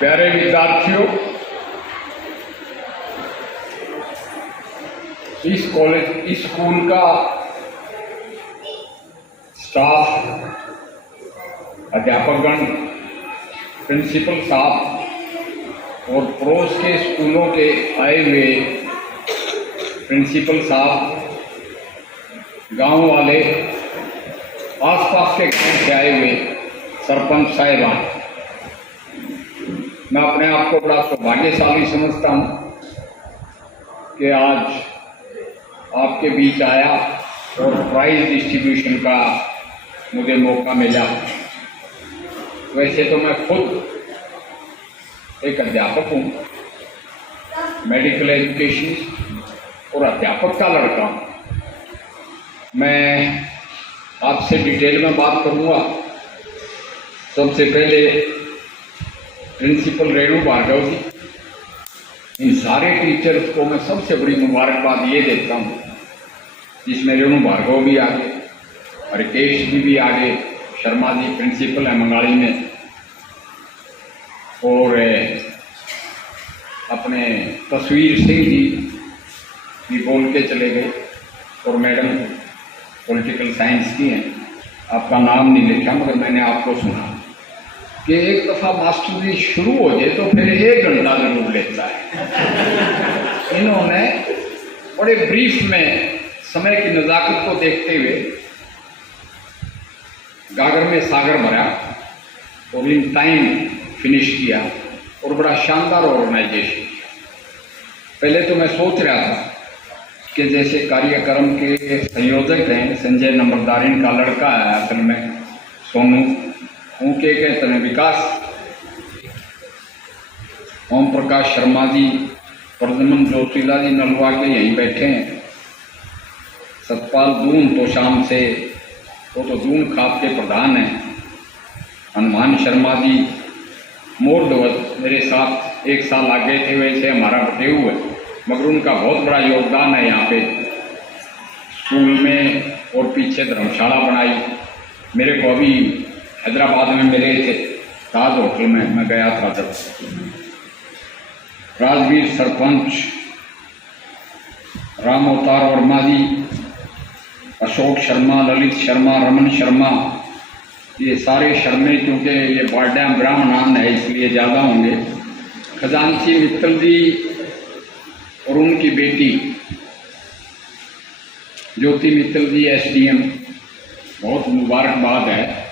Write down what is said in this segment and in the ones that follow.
प्यारे विद्यार्थियों, इस स्कूल का स्टाफ, अध्यापकगण, प्रिंसिपल साहब और पड़ोस के स्कूलों के आए हुए प्रिंसिपल साहब, गांव वाले, आसपास के गांव से आए हुए सरपंच साहिबान, मैं अपने आप को बड़ा सौभाग्यशाली समझता हूँ कि आज आपके बीच आया और प्राइज डिस्ट्रीब्यूशन का मुझे मौका मिला। वैसे तो मैं खुद एक अध्यापक हूँ, मेडिकल एजुकेशन और अध्यापक का लड़का हूँ। मैं आपसे डिटेल में बात करूँगा। सबसे पहले प्रिंसिपल रेणु भार्गव जी, इन सारे टीचर्स को मैं सबसे बड़ी मुबारकबाद ये देता हूँ, जिसमें रेणु भार्गव भी आगे, रिकेश जी भी आगे, शर्मा जी प्रिंसिपल है मंगाड़ी में, और अपने तस्वीर सिंह जी भी बोल के चले गए, और मैडम पॉलिटिकल साइंस की हैं। आपका नाम नहीं लिखा मगर मैंने आपको सुना कि एक दफ़ा मास्टर जी शुरू हो जाए तो फिर 1 घंटा जरूर लेता है। इन्होंने बड़े ब्रीफ में समय की नज़ाकत को देखते हुए गागर में सागर भरा और इन टाइम फिनिश किया और बड़ा शानदार ऑर्गेनाइजेशन किया। पहले तो मैं सोच रहा था कि जैसे कार्यक्रम के संयोजक हैं संजय नंबरदारिन का लड़का है, असल में सोनू, उनके कहते हैं विकास, ओम प्रकाश शर्मा जी, प्रद्युमन जोशीला जी नलवा के यहीं बैठे हैं, सतपाल दून तो शाम से, वो तो दून खाप के प्रधान हैं, हनुमान शर्मा जी मोरध्वज मेरे साथ 1 साल आगे थे, वैसे हमारा बटे हुए, मगर उनका बहुत बड़ा योगदान है यहाँ पे स्कूल में, और पीछे धर्मशाला बनाई। मेरे को अभी हैदराबाद में मिले थे ताज होटल में, मैं गया था जब। राजवीर सरपंच, राम अवतार वर्मा जी, अशोक शर्मा, ललित शर्मा, रमन शर्मा, ये सारे शर्मे, क्योंकि ये बारडा ब्राह्मणान है इसलिए ज़्यादा होंगे। खजांची मित्तल जी और उनकी बेटी ज्योति मित्तल जी SDM, बहुत मुबारकबाद है,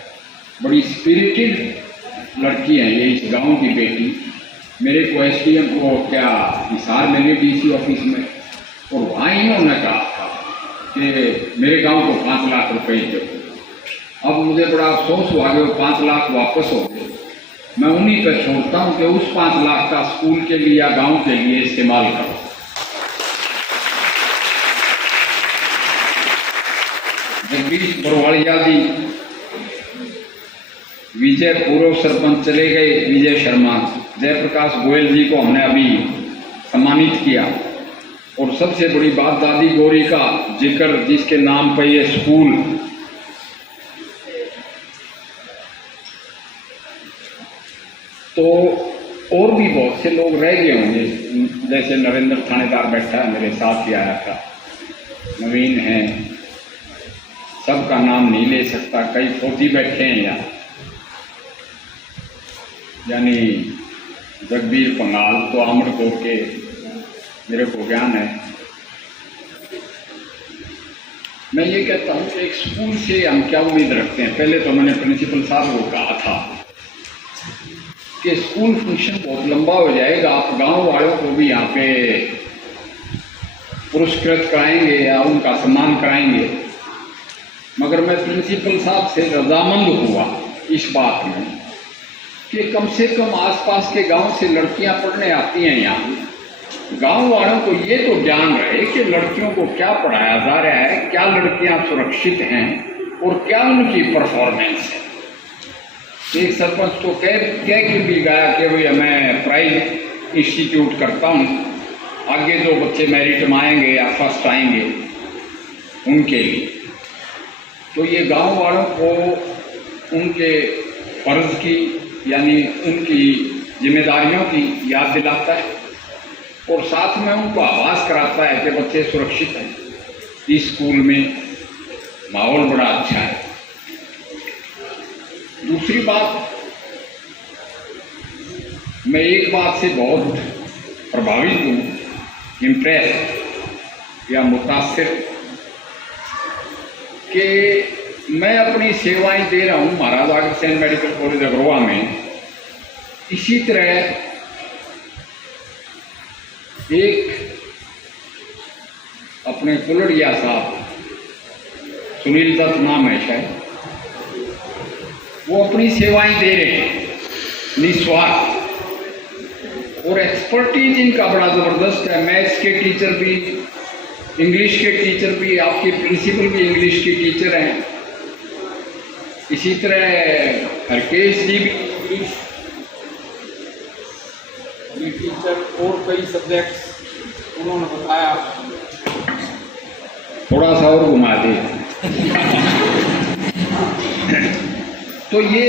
बड़ी स्पिरिटेड लड़की है ये, इस गांव की बेटी। मेरे को SDM को क्या हिसार मिले DC ऑफिस में, और वहाँ इन्होंने कहा था कि मेरे गांव को 5 लाख रुपए दो। अब मुझे बड़ा अफसोस हुआ कि वो 5 लाख वापस हो गए। मैं उन्हीं पर छोड़ता हूँ कि उस 5 लाख का स्कूल के लिए या गाँव के लिए इस्तेमाल करो। जगदीश बरवाड़िया जी, विजय पूर्व सरपंच चले गए, विजय शर्मा, जयप्रकाश गोयल जी को हमने अभी सम्मानित किया, और सबसे बड़ी बात दादी गौरी का जिक्र, जिसके नाम पर ये स्कूल, तो और भी बहुत से लोग रह गए होंगे, जैसे नरेंद्र थानेदार बैठा है मेरे साथ ही आया था, नवीन है, सबका नाम नहीं ले सकता, कई फौजी बैठे हैं यहाँ, यानी जगबीर पंगाल तो आमड़कोट के मेरे को ज्ञान है। मैं ये कहता हूँ कि एक स्कूल से हम क्या उम्मीद रखते हैं। पहले तो मैंने प्रिंसिपल साहब को कहा था कि स्कूल फंक्शन बहुत लंबा हो जाएगा, आप गांव वालों को भी यहाँ पे पुरस्कृत कराएंगे या उनका सम्मान कराएंगे, मगर मैं प्रिंसिपल साहब से रजामंद हुआ इस बात में कि कम से कम आसपास के गांव से लड़कियां पढ़ने आती हैं यहाँ, गांव वालों को ये तो ज्ञान रहे कि लड़कियों को क्या पढ़ाया जा रहा है, क्या लड़कियां सुरक्षित हैं और क्या उनकी परफॉर्मेंस है। एक सरपंच तो कह के भी गया कि भैया मैं प्राइज इंस्टीट्यूट करता हूँ, आगे जो बच्चे मेरिट में आएंगे या फर्स्ट आएंगे उनके लिए। तो ये गांव वालों को उनके फर्ज की, यानी उनकी जिम्मेदारियों की याद दिलाता है और साथ में उनको आभास कराता है कि बच्चे सुरक्षित हैं, इस स्कूल में माहौल बड़ा अच्छा है। दूसरी बात, मैं एक बात से बहुत प्रभावित हूँ, इम्प्रेस या मुतासिर, कि मैं अपनी सेवाएं दे रहा हूँ महाराज अग्रसेन मेडिकल कॉलेज अग्रवा में। इसी तरह एक अपने कुलड़िया साहब, सुनील दत्त नाम है शायद, वो अपनी सेवाएं दे रहे हैं निस्वार्थ, और एक्सपर्टीज इनका बड़ा ज़बरदस्त है। मैथ्स के टीचर भी, इंग्लिश के टीचर भी, आपके प्रिंसिपल भी इंग्लिश के टीचर हैं। इसी तरह हरकेश जी भी इंग्लिश टीचर, और कई सब्जेक्ट्स उन्होंने बताया। थोड़ा सा और घुमा दे। तो ये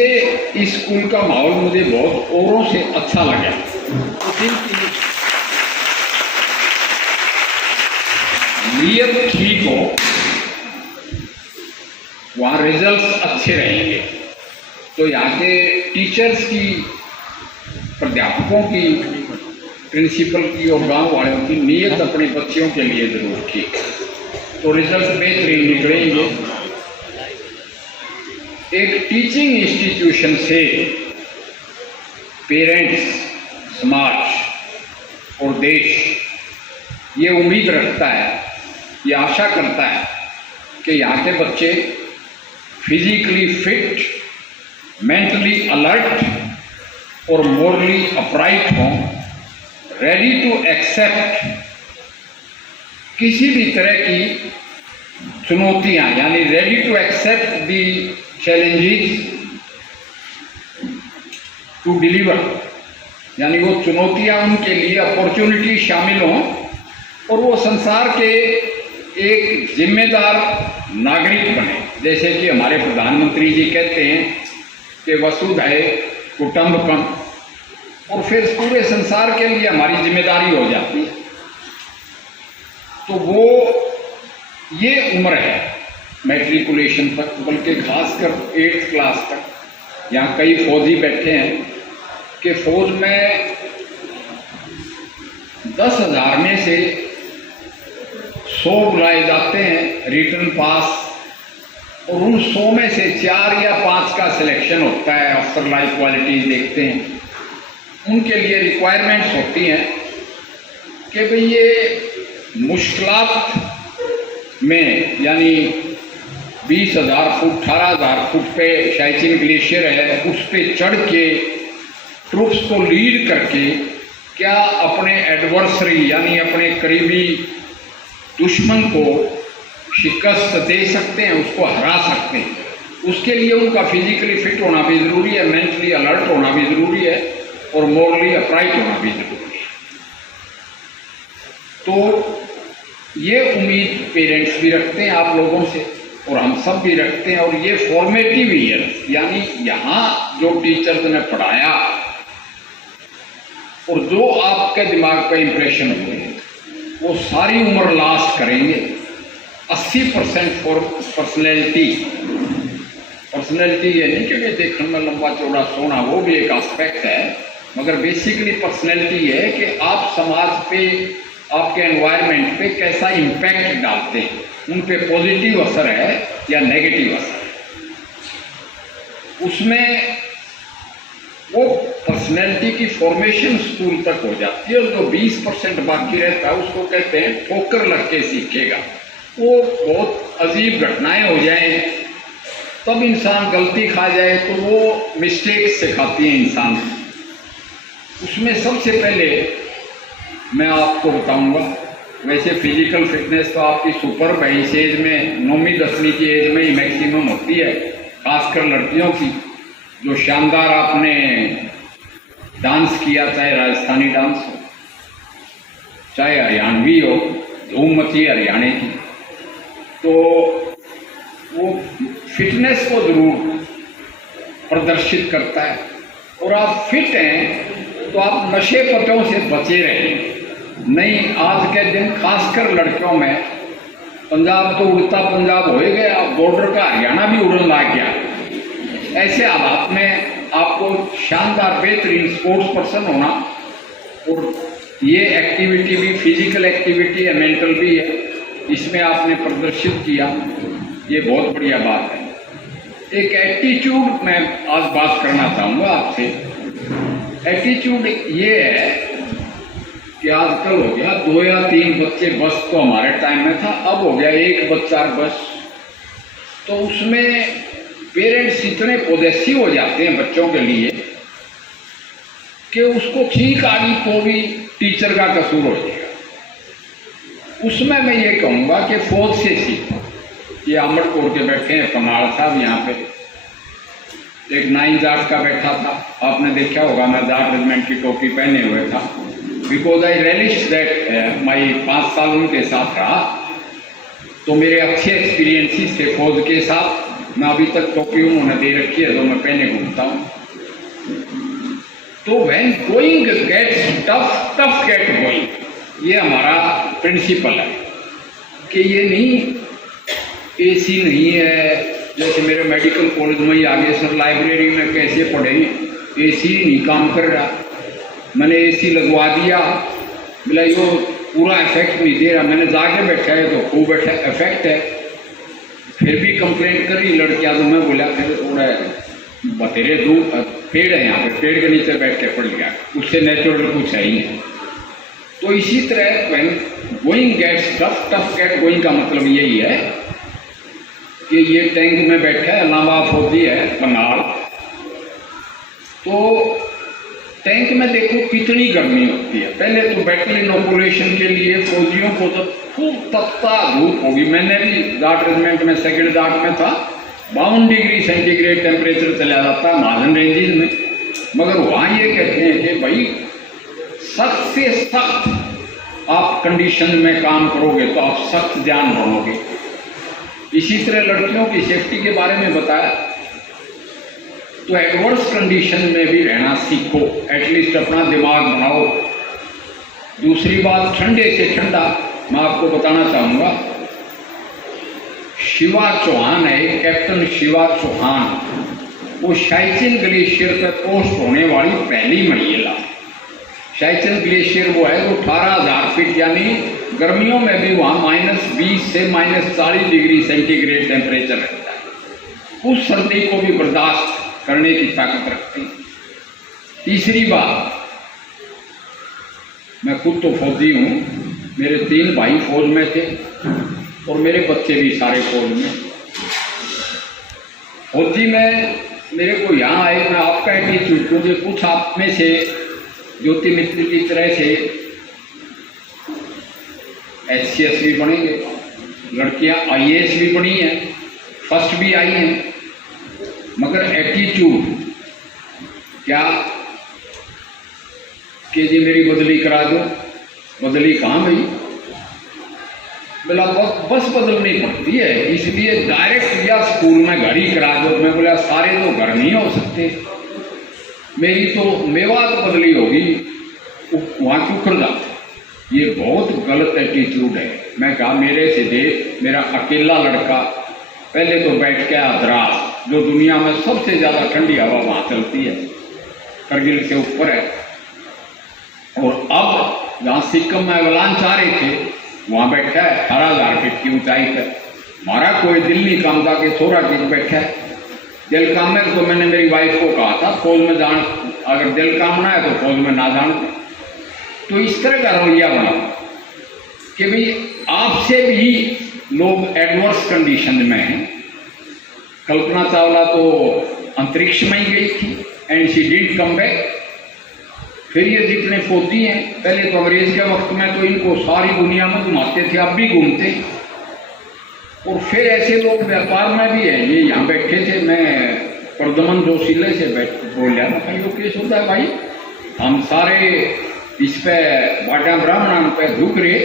इस स्कूल का माहौल मुझे बहुत औरों से अच्छा लगा। नीयत ठीक हो, वहाँ रिजल्ट्स अच्छे रहेंगे। तो यहाँ के टीचर्स की, प्राध्यापकों की, प्रिंसिपल की और गांव वालों की नीयत अपने बच्चों के लिए जरूर ठीक, तो रिजल्ट बेहतरीन निकलेंगे। एक टीचिंग इंस्टीट्यूशन से पेरेंट्स, समाज और देश ये उम्मीद रखता है, ये आशा करता है कि यहाँ के बच्चे फिजिकली फिट, मेंटली अलर्ट और मोरली अपराइट हों, रेडी टू एक्सेप्ट किसी भी तरह की चुनौतियाँ, यानी ready to accept the challenges to deliver, यानी वो चुनौतियाँ उनके लिए अपॉर्चुनिटी शामिल हों और वो संसार के एक जिम्मेदार नागरिक बने। जैसे कि हमारे प्रधानमंत्री जी कहते हैं कि वसुधैव कुटुंबकम, और फिर पूरे संसार के लिए हमारी जिम्मेदारी हो जाती है। तो वो ये उम्र है मैट्रिकुलेशन तक, बल्कि खासकर 8th क्लास तक। यहाँ कई फौजी बैठे हैं कि फौज में 10,000 में से 100 बुलाए जाते हैं रिटर्न पास, और उन 100 में से 4 या 5 का सिलेक्शन होता है। अफसर लाइफ क्वालिटीज देखते हैं, उनके लिए रिक्वायरमेंट्स होती हैं कि भाई ये मुश्किलात में, यानी 20,000 फुट 18,000 फुट पे शाइचिन ग्लेशियर है, उस पे चढ़ के ट्रूप्स को लीड करके क्या अपने एडवर्सरी यानी अपने करीबी दुश्मन को शिकस्त दे सकते हैं, उसको हरा सकते हैं। उसके लिए उनका फिजिकली फिट होना भी ज़रूरी है, मेंटली अलर्ट होना भी ज़रूरी है और मोरली अपराइट होना भी ज़रूरी है। तो ये उम्मीद पेरेंट्स भी रखते हैं आप लोगों से, और हम सब भी रखते हैं। और ये फॉर्मेटिव ईयर, यानी यहाँ जो टीचर्स ने पढ़ाया और जो आपके दिमाग पे इम्प्रेशन हुए वो सारी उम्र लास्ट करेंगे। 80% फॉर पर्सनैलिटी। पर्सनैलिटी ये नहीं कि वे देखने में लंबा चौड़ा सोना, वो भी एक एस्पेक्ट है, मगर बेसिकली पर्सनैलिटी ये है कि आप समाज पे, आपके एनवायरनमेंट पे कैसा इम्पैक्ट डालते हैं, उन पे पॉजिटिव असर है या नेगेटिव असर है। उसमें वो पर्सनैलिटी की फॉर्मेशन स्कूल तक हो जाती है, और जो 20% बाकी रहता है उसको कहते हैं ठोकर लग के सीखेगा। वो बहुत अजीब घटनाएं हो जाएं, तब इंसान गलती खा जाए तो वो मिस्टेक सिखाती हैं इंसान। उसमें सबसे पहले मैं आपको बताऊंगा, वैसे फिजिकल फिटनेस तो आपकी सुपर है, इस एज में 9वीं 10वीं की एज में ही मैक्सिमम होती है, खासकर लड़कियों की। जो शानदार आपने डांस किया, चाहे राजस्थानी डांस हो, चाहे हरियाणवी हो, धूम मची हरियाणा की, तो वो फिटनेस को जरूर प्रदर्शित करता है। और आप फिट हैं तो आप नशे पतों से बचे रहें। नहीं, आज के दिन खासकर लड़कियों में, पंजाब तो उड़ता पंजाब हो ही गया, बॉर्डर का हरियाणा भी उड़न लग गया। ऐसे हालात में आपको शानदार बेहतरीन स्पोर्ट्स पर्सन होना, और ये एक्टिविटी भी फिजिकल एक्टिविटी है, मेंटल भी है, इसमें आपने प्रदर्शित किया, ये बहुत बढ़िया बात है। एक एटीट्यूड मैं आज बात करना चाहूँगा आपसे। एटीट्यूड ये है कि आजकल हो गया 2 या 3 बच्चे बस, तो हमारे टाइम में था, अब हो गया 1 बच्चा बस। तो उसमें पेरेंट्स इतने पॉजेसिव हो जाते हैं बच्चों के लिए कि उसको ठीक आगे को भी टीचर का कसूर हो जाएगा। उसमें मैं ये कहूँगा कि फौज से सीखो। ये अमरकोट के बैठे हैं कमाल साहब, यहाँ पे एक 9 जाट का बैठा था, आपने देखा होगा, मैं जाट रेजिमेंट की टोपी पहने हुए था, because I relish that my 5 साल उनके साथ रहा, तो मेरे अच्छे एक्सपीरियंसिस थे फौज के साथ। मैं अभी तक टोपी उन्होंने दे रखी है तो मैं पहने घूमता हूँ। तो when going gets tough, tough get going, ये हमारा प्रिंसिपल है कि ये नहीं, एसी नहीं है। जैसे मेरे मेडिकल कॉलेज में ही आगे सर लाइब्रेरी में कैसे पढ़े, एसी नहीं काम कर रहा, मैंने एसी लगवा दिया, बोला यो पूरा इफेक्ट नहीं दे रहा, मैंने जाके बैठा है तो खूब इफेक्ट है, फिर भी कंप्लेंट करी लड़कियां। तो मैं बोला फिर थोड़ा बतेरे दूर पेड़ है, यहाँ पे पेड़ के नीचे बैठ के पड़ गया, उससे नेचुरल कुछ है ही नहीं। तो इसी तरह when going gets tough, tough get going का मतलब यही है कि ये टैंक में बैठा है, लामा फौजी है बंगाल, तो टैंक में देखो कितनी गर्मी होती है। पहले तो बैटल इनोकुलेशन के लिए फौजियों को तो खूब तपता धूप होगी। मैंने भी जाट रेजिमेंट में 2nd जाट में था, 52 डिग्री सेंटीग्रेड टेम्परेचर चला जाता है महाजन रेंजेस में, मगर वहाँ ये कहते हैं कि भाई सख्त से सख्त आप कंडीशन में काम करोगे तो आप सख्त ध्यान रखोगे। इसी तरह लड़कियों की सेफ्टी के बारे में बताया, तो एडवर्स कंडीशन में भी रहना सीखो, एटलीस्ट अपना दिमाग बनाओ। दूसरी बात, ठंडे से ठंडा मैं आपको बताना चाहूँगा, शिवा चौहान है, कैप्टन शिवा चौहान, वो शाइचिन ग्लेशियर पर पोस्ट होने वाली पहली महिला। शाइचिन ग्लेशियर वो है जो 18,000 फीट, यानी गर्मियों में भी वहाँ -20 से -40 डिग्री सेंटीग्रेड टेम्परेचर रहता है, उस सर्दी को भी बर्दाश्त करने की ताकत रखती। तीसरी बात, मैं खुद तो फौजी हूँ, मेरे 3 भाई फौज में थे और मेरे बच्चे भी सारे फौज में। फौजी में मेरे को यहाँ आए, मैं आपका एटीट्यूड, क्योंकि कुछ आप में से ज्योति मित्र की तरह से HCS भी बनेंगे, लड़कियाँ IAS भी बनी हैं, फर्स्ट भी आई हैं, मगर एटीट्यूड क्या कि जी मेरी बदली करा दो। बदली कहाँ गई? बोला बस बदलनी पड़ती है, इसलिए डायरेक्ट या स्कूल में घर ही करा दो। मैं बोला सारे तो घर नहीं हो सकते, मेरी तो मेवात बदली होगी, वहाँ क्यों कर जाते? ये बहुत गलत एटीट्यूड है। मैं कहा मेरे से देख, मेरा अकेला लड़का पहले तो बैठ के द्रास, जो दुनिया में सबसे ज़्यादा ठंडी हवा वहाँ चलती है, करगिल से ऊपर है, और अब जहाँ सिक्किम में अवलांच आ रहे थे वहाँ बैठा है 18,000 फीट की ऊंचाई पर। हमारा कोई दिल नहीं काम था कि थोड़ा टिक बैठा है। दिल काम में तो मैंने मेरी वाइफ को कहा था फौज में जान, अगर दिल कामना है तो फौज में ना जान। तो इस तरह का रवैया बनाओ कि भाई आपसे भी लोग एडवर्स कंडीशन में हैं। कल्पना चावला तो अंतरिक्ष में ही गई थी and she didn't come back. फिर ये जितने फौजी हैं, पहले तो अंग्रेज के वक्त में तो इनको सारी दुनिया में घुमाते थे, अब भी घूमते। और फिर ऐसे लोग व्यापार में भी हैं, ये यहाँ बैठे थे, मैं प्रदमन जोशीले से बोल रहा था, भाई वो केस होता है भाई, हम सारे इस पे बाटा ब्राह्मण पे झुक रहे,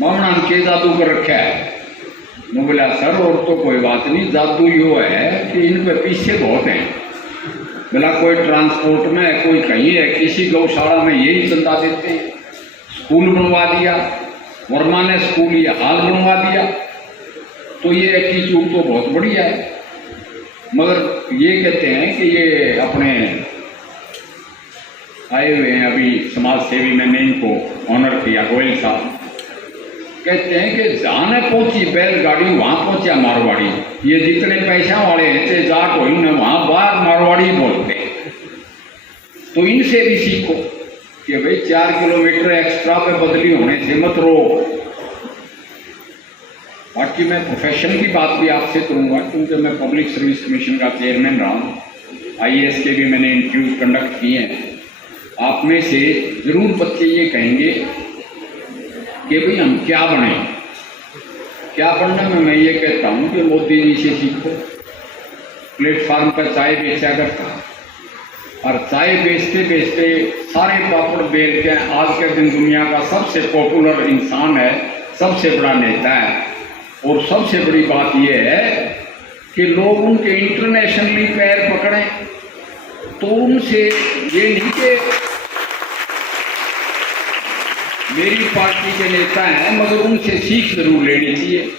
ब्राह्मण के जादू कर रखा है। मैं बोला सर और तो कोई बात नहीं, जादू यो है कि इन पे पीछे बहुत हैं, बोला कोई ट्रांसपोर्ट में है, कोई कहीं है, किसी गौशाला में यही चंदा देते हैं। स्कूल बनवा दिया, वर्मा ने स्कूल ये हाल बनवा दिया। तो ये एटीट्यूड तो बहुत बढ़िया है। मगर ये कहते हैं कि ये अपने आए हुए हैं अभी समाज सेवी, मैंने इनको ऑनर किया, गोयल साहब, कहते हैं कि जहाँ ने पहुंची बैलगाड़ी वहां पहुंचा मारवाड़ी। ये जितने पैसा वाले हैं चाहे जाट हो न वहां बाहर मारवाड़ी बोलते हैं। तो इनसे भी सीखो कि भाई 4 किलोमीटर एक्स्ट्रा पे बदली होने से मत रो। बाकी मैं प्रोफेशन की बात भी आपसे करूंगा, क्योंकि मैं पब्लिक सर्विस कमीशन का चेयरमैन रहा हूँ, IAS के भी मैंने इंटरव्यू कंडक्ट किए हैं। आप में से जरूर बच्चे ये कहेंगे कि भाई हम क्या बने, क्या बनना में मैं ये कहता हूँ कि मोदी जी से सीखो। प्लेटफार्म पर चाय बेचा करता और चाय बेचते बेचते सारे पापड़ बेच के आज के दिन दुनिया का सबसे पॉपुलर इंसान है, सबसे बड़ा नेता है। और सबसे बड़ी बात यह है कि लोग उनके इंटरनेशनली पैर पकड़ें, तो उनसे ये नहीं कि मेरी पार्टी के नेता हैं, मगर उनसे सीख जरूर लेनी चाहिए,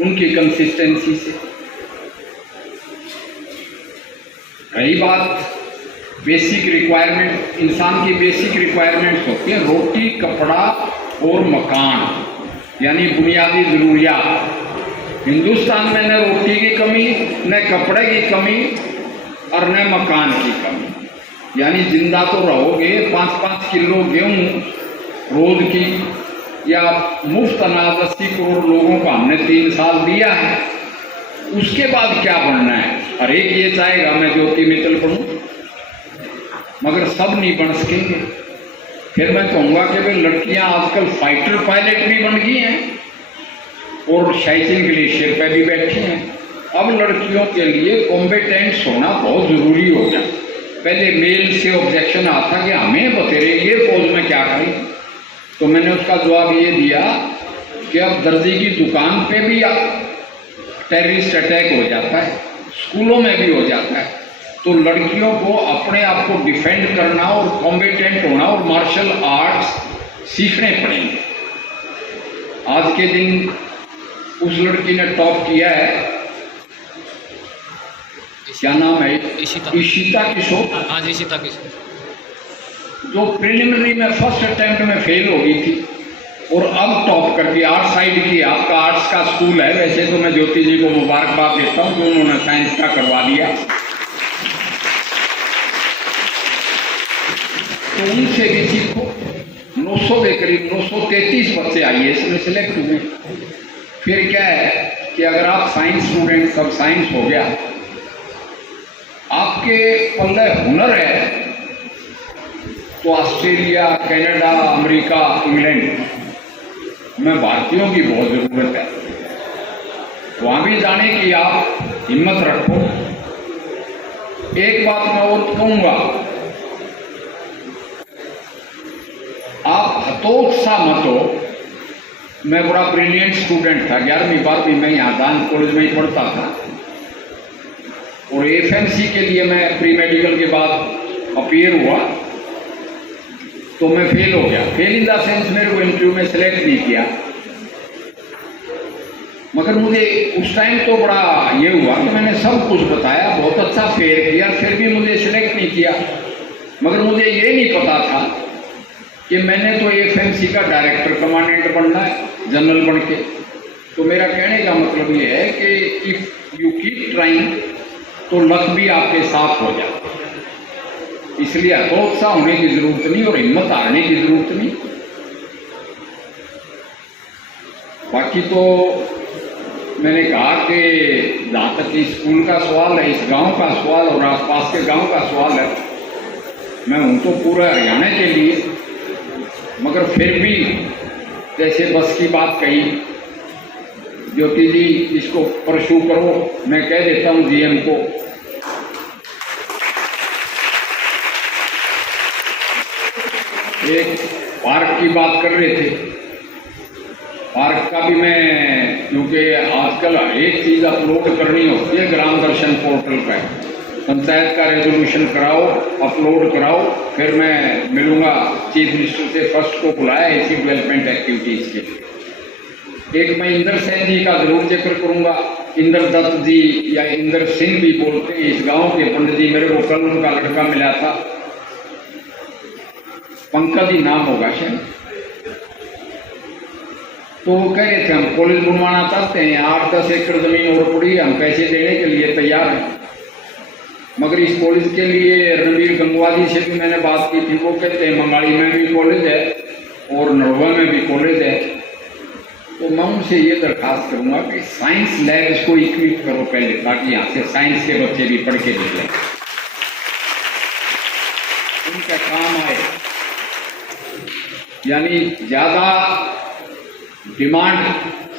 उनकी कंसिस्टेंसी से। रही बात बेसिक रिक्वायरमेंट, इंसान की बेसिक रिक्वायरमेंट्स होती है रोटी, कपड़ा और मकान, यानी बुनियादी जरूरियात। हिंदुस्तान में न रोटी की कमी, न कपड़े की कमी और न मकान की कमी। यानी जिंदा तो रहोगे, 5-5 किलो गेहूँ रोज की या मुफ्त अनाज 80 करोड़ लोगों को हमने 3 साल दिया है। उसके बाद क्या बनना है? हर एक ये चाहेगा मैं ज्योति मित्तल बनूं, मगर सब नहीं बन सकेंगे। फिर मैं कहूँगा कि भाई लड़कियां आजकल फाइटर पायलट भी बन गई हैं और शाइचिन ग्लेशियर पे भी बैठी हैं। अब लड़कियों के लिए कॉम्बिटेंट्स होना बहुत ज़रूरी हो गया। पहले मेल से ऑब्जेक्शन आता कि हमें बतेरे ये फौज में क्या करें, तो मैंने उसका जवाब ये दिया कि अब दर्जी की दुकान पे भी टेररिस्ट अटैक हो जाता है, स्कूलों में भी हो जाता है। तो लड़कियों को अपने आप को डिफेंड करना और कॉम्बिटेंट होना और मार्शल आर्ट्स सीखने पड़ेंगे। आज के दिन उस लड़की ने टॉप किया है, क्या नाम है, इशिता किशोर। हाँ, इशिता किशोर, जो प्रिलिमिनरी में फर्स्ट अटेम्प्ट में फेल हो गई थी और अब टॉप करके आर्ट साइड की, आपका आर्ट्स का स्कूल है। वैसे तो मैं ज्योति जी को मुबारकबाद देता हूँ कि उन्होंने साइंस का करवा दिया। तो उनसे भी सीखो। 900 के करीब 933 बच्चे IAS में सिलेक्ट हुए। फिर क्या है कि अगर आप साइंस स्टूडेंट, सब साइंस हो गया, आपके पल्ले हुनर है, तो ऑस्ट्रेलिया, कनाडा, अमेरिका, इंग्लैंड में भारतीयों की बहुत ज़रूरत है। वहाँ भी जाने की आप हिम्मत रखो। एक बात मैं और कहूँगा, आप हतोत्साह मत हो। मैं बड़ा ब्रिलियंट स्टूडेंट था, 11वीं 12वीं में यहाँ दान कॉलेज में ही पढ़ता था और FMC के लिए मैं प्री मेडिकल के बाद अपीयर हुआ, तो मैं फेल हो गया। फेल इन द सेंस मेरे को इंटरव्यू में सिलेक्ट नहीं किया, मगर मुझे उस टाइम तो बड़ा ये हुआ कि मैंने सब कुछ बताया, बहुत अच्छा फेयर किया, फिर भी मुझे सिलेक्ट नहीं किया। मगर मुझे ये नहीं पता था कि मैंने तो FMC का डायरेक्टर कमांडेंट बनना है, जनरल बन के। तो मेरा कहने का मतलब ये है कि इफ यू कीप ट्राइंग तो लक भी आपके साथ हो जाए। इसलिए हतोत्साह होने की जरूरत नहीं और हिम्मत हारने की जरूरत नहीं। बाकी तो मैंने कहा कि जहाँ तक इस स्कूल का सवाल है, इस गांव का सवाल और आसपास के गांव का सवाल है, मैं हूँ तो पूरा हरियाणा के लिए, मगर फिर भी जैसे बस की बात कही, ज्योति जी इसको परसू करो, मैं कह देता हूँ GM को। एक पार्क की बात कर रहे थे, पार्क का भी मैं, क्योंकि आजकल एक चीज़ अपलोड करनी होती है ग्राम दर्शन पोर्टल पर, पंचायत का रेजोल्यूशन कराओ, अपलोड कराओ, फिर मैं मिलूंगा चीफ मिनिस्टर से। फर्स्ट को बुलाया ऐसी डेवलपमेंट एक्टिविटीज़ के लिए। एक मैं इंदर सेन जी का जरूर जिक्र करूंगा। इंदर दत्त जी या इंदर सिंह भी बोलते हैं, इस गांव के पंडित जी, मेरे को कल उनका लड़का मिला था, पंकज ही नाम होगा शायद। तो वो कह रहे थे हम कॉलेज बनवाना चाहते हैं, 8-10 एकड़ जमीन और पड़ी है, हम पैसे देने के लिए तैयार हैं, मगर इस कॉलेज के लिए रणवीर गंगवाली से भी मैंने बात की थी। वो कहते हैं मंगाड़ी में भी कॉलेज है और नड़वा में भी कॉलेज है। तो मैं उनसे ये दरखास्त करूंगा कि साइंस लैब्स को इक्विप करो पहले, ताकि यहाँ से साइंस के बच्चे भी पढ़ के निकले, उनका काम आए। यानी ज़्यादा डिमांड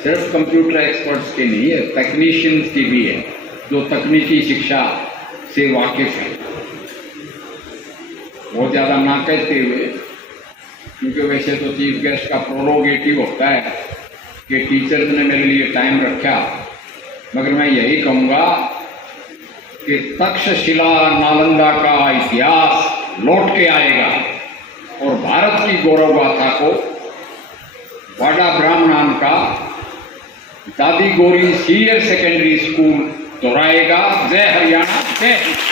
सिर्फ कंप्यूटर एक्सपर्ट्स की नहीं है, टेक्नीशियंस की भी है, जो तकनीकी शिक्षा से वाकिफ है। बहुत ज़्यादा ना कहते हुए, क्योंकि वैसे तो चीफ गेस्ट का प्रोरोगेटिव होता है कि टीचर्स ने मेरे लिए टाइम रखा, मगर मैं यही कहूँगा कि तक्षशिला नालंदा का इतिहास लौट के आएगा और भारत की गौरव गाथा को वाडा ब्राह्मणान का दादी गौरी सीनियर सेकेंडरी स्कूल दोहराएगा। जय हरियाणा, जय हिंद।